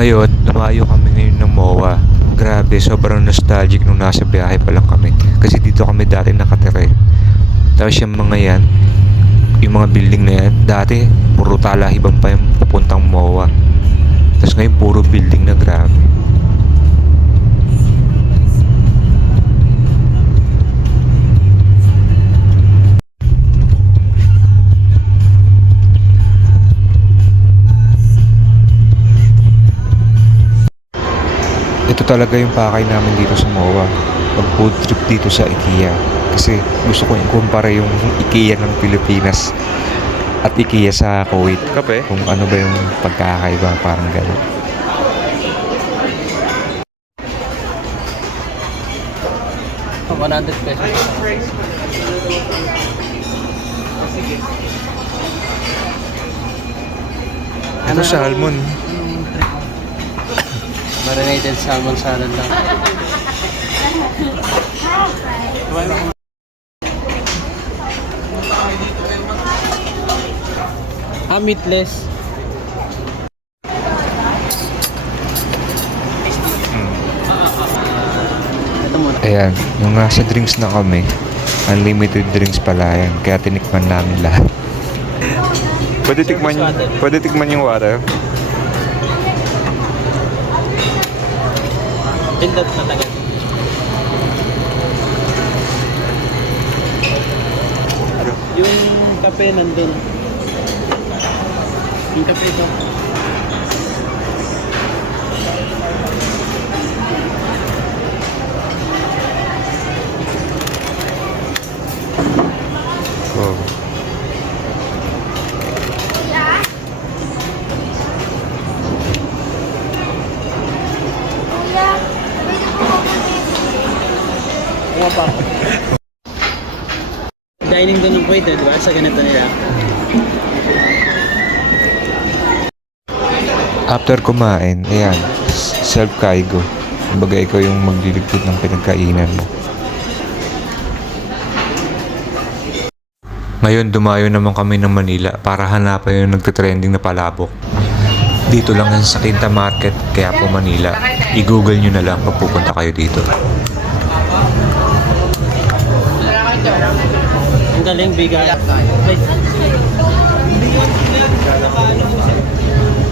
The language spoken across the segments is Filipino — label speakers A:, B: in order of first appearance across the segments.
A: Ngayon, lumayo kami ngayon ng MOA. Grabe, sobrang nostalgic nung nasa biyahe pa lang kami. Kasi dito kami dati nakatira eh. Tapos yung mga yan, yung mga building na yan, dati puro talahiban pa yung papuntang MOA. Tapos ngayon puro building na grabe. Ito talaga yung pakay namin dito sa MOA. Pag food trip dito sa IKEA. Kasi gusto ko i-compare yung IKEA ng Pilipinas at IKEA sa Kuwait.
B: Kape?
A: Kung ano ba yung pagkakaiba, parang gano'n.
C: Oh, 100 pesos.
A: Ito salmon.
C: Marinated salmon salad lang. Ah, meatless.
A: Ayan, yung nasa drinks na kami, unlimited drinks pala yan. Kaya tinikman namin lahat. Pwede tikman, pwede tikman yung water.
C: Pindot na tagal. Yung kape nandun. Yung kape ito. Dining doon ng Kuwait, eh, di ba? Sa ganito nila.
A: After kumain, ayan, self-kaigo. Kumbaga ikaw yung magliligpit ng pinagkainan mo. Ngayon, dumayo naman kami ng Manila para hanapan yung nagtitrending na palabok. Dito lang yan sa Quinta Market, kaya po Manila. I-google nyo na lang pag pupunta kayo dito.
C: Ang galing bigay.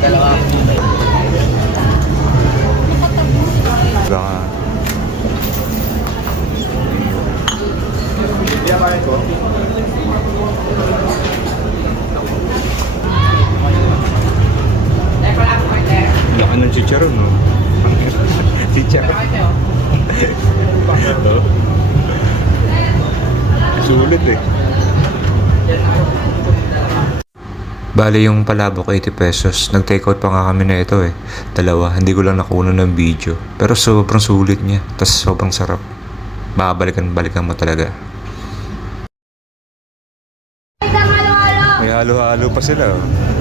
C: Dalawa.
A: Baka Laki ng chicharon, no? chicharon. Sulit eh. Bale yung palabok 80 pesos. Nag-take out pa nga kami na ito eh. Dalawa. Hindi ko lang nakuha ng video. Pero sobrang sulit niya. Tapos sobrang sarap. Makabalikan-balikan mo talaga. May halo-halo pa sila oh.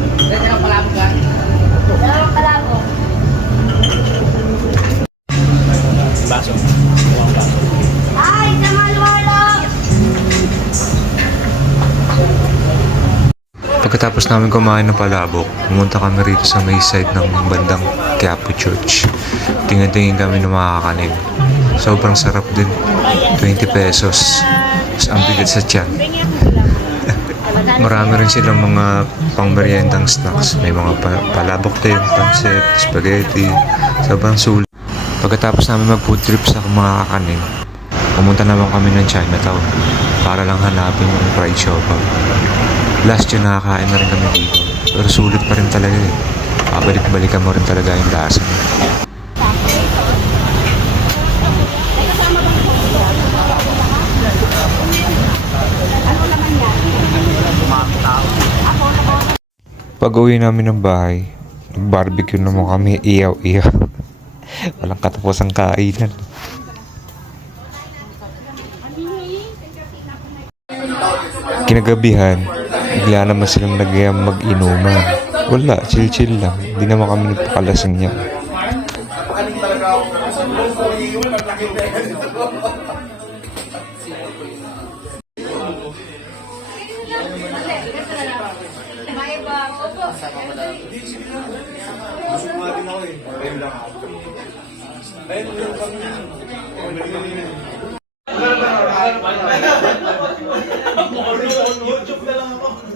A: Pagkatapos namin kumain ng palabok, pumunta kami rito sa may side ng bandang Quiapo Church. Tingin-tingin kami ng mga kakanin. Sobrang sarap din. 20 pesos. Tapos ang bigat sa tiyan. Marami rin silang mga pangmeryendang snacks. May mga pa- palabok din, pancit, spaghetti. Sobrang sulit. Pagkatapos namin mag-food trip sa mga kakanin, pumunta naman kami ng Chinatown para lang hanapin yung fried siopaw. Last year nakakain na rin kami dito. Pero sulit pa rin talaga eh. Babalik-balikan mo rin talaga yung lasa. Pag uwi namin ng bahay, nag-barbecue naman kami, iyaw-iyaw. Walang katapos ang kainan. Kinagabihan, bigla naman silang nagyayang mag-inuman. Wala, chill-chill lang. Hindi naman kami nagpakalasing niya.